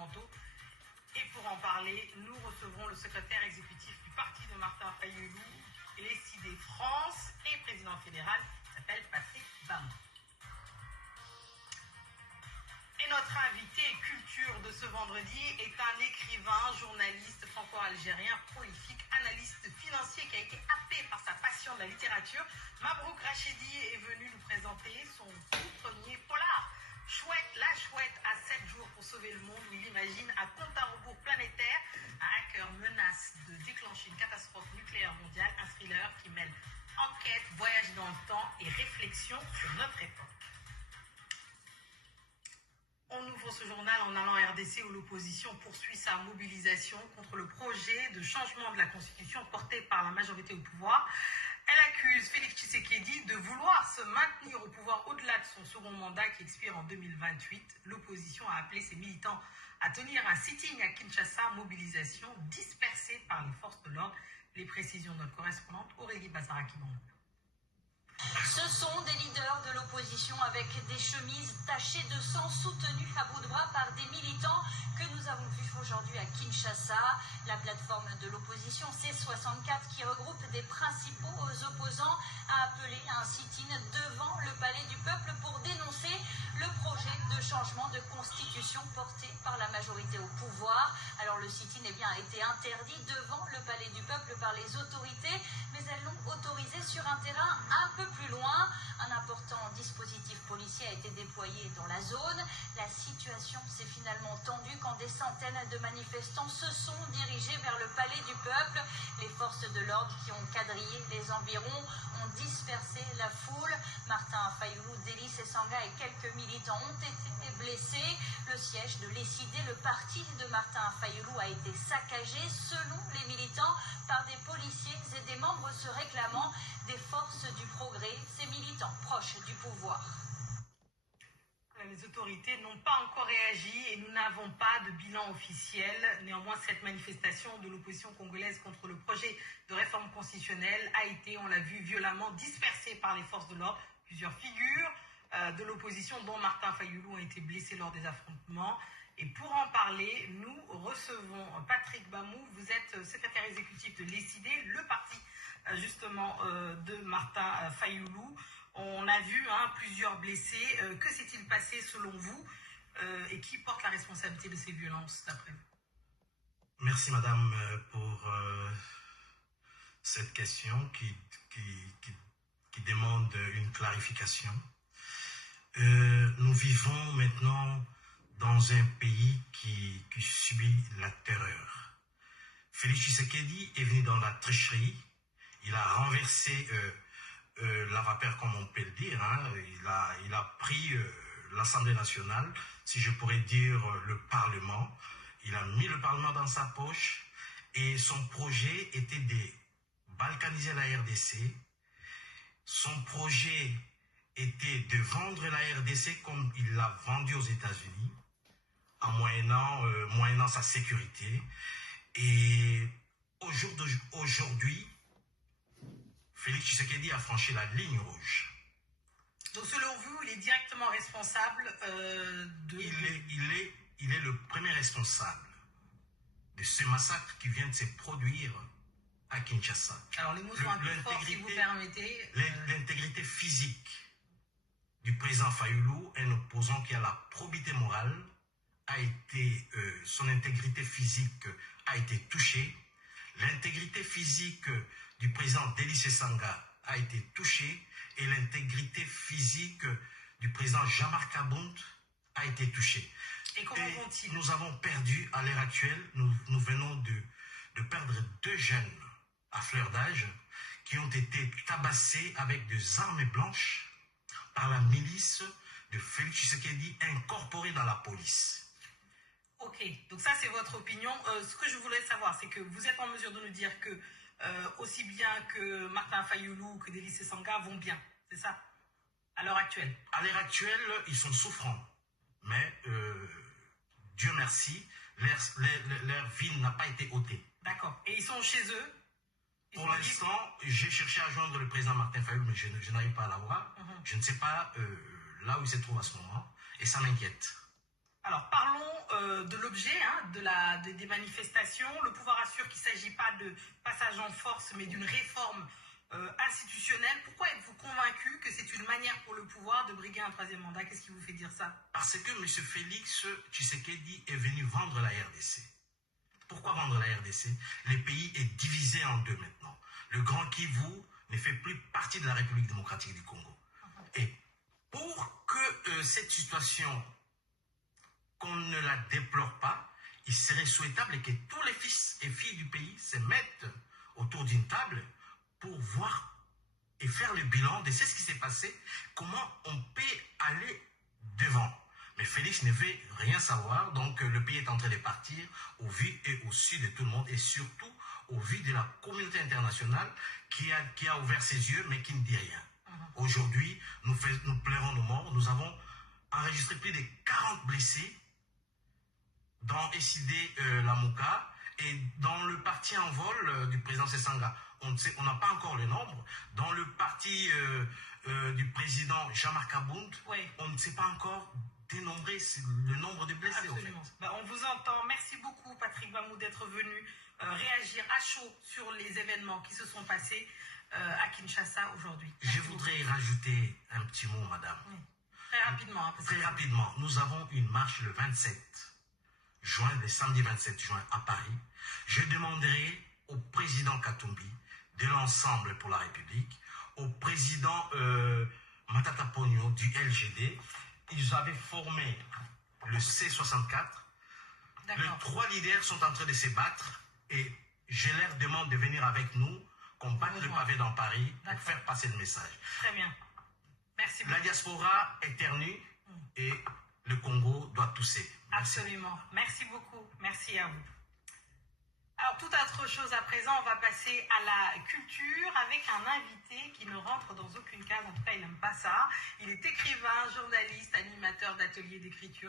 environnementaux. Et pour en parler, nous recevrons le secrétaire exécutif du parti de Martin Fayoulou, l'ECID France et président fédéral, qui s'appelle Patrick Bamou. Et notre invité culture de ce vendredi est un écrivain, journaliste franco-algérien, prolifique, analyste financier qui a été happé par sa passion de la littérature. Mabrouk Rachedi est venu nous présenter son tout premier polar. Chouette, la chouette, à 7 jours pour sauver le monde, où il imagine un compte à rebours planétaire. Un hacker menace de déclencher une catastrophe nucléaire mondiale, un thriller qui mêle enquête, voyage dans le temps et réflexion sur notre époque. On ouvre ce journal en allant à RDC où l'opposition poursuit sa mobilisation contre le projet de changement de la Constitution porté par la majorité au pouvoir. Elle accuse Félix Tshisekedi de vouloir se maintenir au pouvoir au-delà de son second mandat qui expire en 2028. L'opposition a appelé ses militants à tenir un sitting à Kinshasa, mobilisation dispersée par les forces de l'ordre. Les précisions de notre correspondante Aurélie Bazaraki-Bamou. Ce sont des leaders de l'opposition avec des chemises tachées de sang soutenues à bout de bras par des militants que nous avons vus aujourd'hui à Kinshasa. La plateforme de l'opposition C64 qui regroupe des principaux opposants a appelé à un sit-in devant le Palais du Peuple pour dénoncer le projet de changement de constitution porté par la majorité au pouvoir. Alors le sit-in a été interdit devant le Palais du Peuple par les autorités, mais elles l'ont autorisé sur un terrain un peu plus loin. Un important dispositif policier a été déployé dans la zone. La situation s'est finalement tendue quand des centaines de manifestants se sont dirigés vers le Palais du Peuple. Les forces de l'ordre qui ont quadrillé les environs ont dispersé la foule. Martin Fayoulou, Délice Essanga et quelques militants ont été blessés. Le siège de l'ECID, le parti de Martin Fayoulou, a été saccagé, selon les militants, par des policiers et des membres se réclamant des forces du progrès, ces militants proches du pouvoir. Les autorités n'ont pas encore réagi et nous n'avons pas de bilan officiel. Néanmoins, cette manifestation de l'opposition congolaise contre le projet de réforme constitutionnelle a été, on l'a vu, violemment dispersée par les forces de l'ordre. Plusieurs figures de l'opposition, dont Martin Fayoulou, ont été blessés lors des affrontements. Et pour en parler, nous recevons Patrick Bamou. Vous êtes secrétaire exécutif de l'ECID, le parti justement de Martin Fayoulou. On a vu plusieurs blessés. Que s'est-il passé selon vous et qui porte la responsabilité de ces violences d'après vous? Merci madame pour cette question qui demande une clarification. Nous vivons maintenant dans un pays qui subit la terreur. Félix Tshisekedi est venu dans la tricherie. Il a renversé la vapeur, comme on peut le dire. Il a pris l'Assemblée nationale, si je pourrais dire le Parlement. Il a mis le Parlement dans sa poche et son projet était de balkaniser la RDC. Son projet était de vendre la RDC comme il l'a vendue aux États-Unis, en moyennant sa sécurité. Et aujourd'hui, Félix Tshisekedi a franchi la ligne rouge. Donc selon vous, il est directement responsable Il est le premier responsable de ce massacre qui vient de se produire à Kinshasa. Alors les mots sont un peu forts, si vous permettez. L'intégrité physique du président Fayoulou, un opposant qui a la probité morale, son intégrité physique a été touchée. L'intégrité physique du président Délice Essanga a été touchée et l'intégrité physique du président Jean-Marc Abound a été touchée. Et comment vont-ils? Nous avons perdu, à l'heure actuelle, nous venons de perdre 2 jeunes à fleur d'âge qui ont été tabassés avec des armes blanches par la milice de Félix Tshisekedi incorporée dans la police. Ok, donc ça c'est votre opinion. Ce que je voulais savoir, c'est que vous êtes en mesure de nous dire que aussi bien que Martin Fayoulou que Délice Essanga vont bien, c'est ça, à l'heure actuelle? À l'heure actuelle, ils sont souffrants. Mais Dieu merci, leur vie n'a pas été ôtée. D'accord. Et ils sont chez eux? Pour l'instant, j'ai cherché à joindre le président Martin Fayoulou, mais je n'arrive pas à l'avoir. Je ne sais pas là où il se trouve à ce moment, et ça m'inquiète. Alors parlons de l'objet des manifestations. Le pouvoir assure qu'il ne s'agit pas de passage en force, mais d'une réforme institutionnelle. Pourquoi êtes-vous convaincu que c'est une manière pour le pouvoir de briguer un troisième mandat? Qu'est-ce qui vous fait dire ça? Parce que M. Félix Tshisekedi est venu vendre la RDC. Pourquoi vendre la RDC? Le pays est divisé en deux maintenant. Le Grand Kivu ne fait plus partie de la République démocratique du Congo. Et pour que cette situation, qu'on ne la déplore pas, il serait souhaitable que tous les fils et filles du pays se mettent autour d'une table pour voir et faire le bilan de ce qui s'est passé, comment on peut aller devant. Mais Félix ne veut rien savoir, donc le pays est en train de partir au vu et au su de tout le monde, et surtout au vu de la communauté internationale qui a ouvert ses yeux, mais qui ne dit rien. Aujourd'hui, nous pleurons nos morts. Nous avons enregistré plus de 40 blessés dans SID Lamouka et dans le parti en vol du président Sessanga. On n'a pas encore le nombre. Dans le parti du président Jean-Marc Abound, on ne sait pas encore dénombrer le nombre de blessés. Absolument. En fait. On vous entend. Merci beaucoup, Patrick Bamou, d'être venu réagir à chaud sur les événements qui se sont passés à Kinshasa aujourd'hui. Je voudrais rajouter un petit mot, madame. Oui. Très rapidement. Très rapidement. Nous avons une marche le 27 juin, le samedi 27 juin à Paris. Je demanderai au président Katumbi de l'Ensemble pour la République, au président Matata Pogno du LGD. Ils avaient formé le C64. Les 3 leaders sont en train de se battre et je leur demande de venir avec nous, combattre le pavé dans Paris pour faire passer le message. Très bien. Merci beaucoup. La diaspora éternue et le Congo doit tousser. Merci. Absolument. Merci beaucoup. Merci à vous. Alors, toute autre chose à présent, on va passer à la culture avec un invité qui ne rentre dans aucune case. En tout cas, il n'aime pas ça. Il est écrivain, journaliste, animateur d'ateliers d'écriture.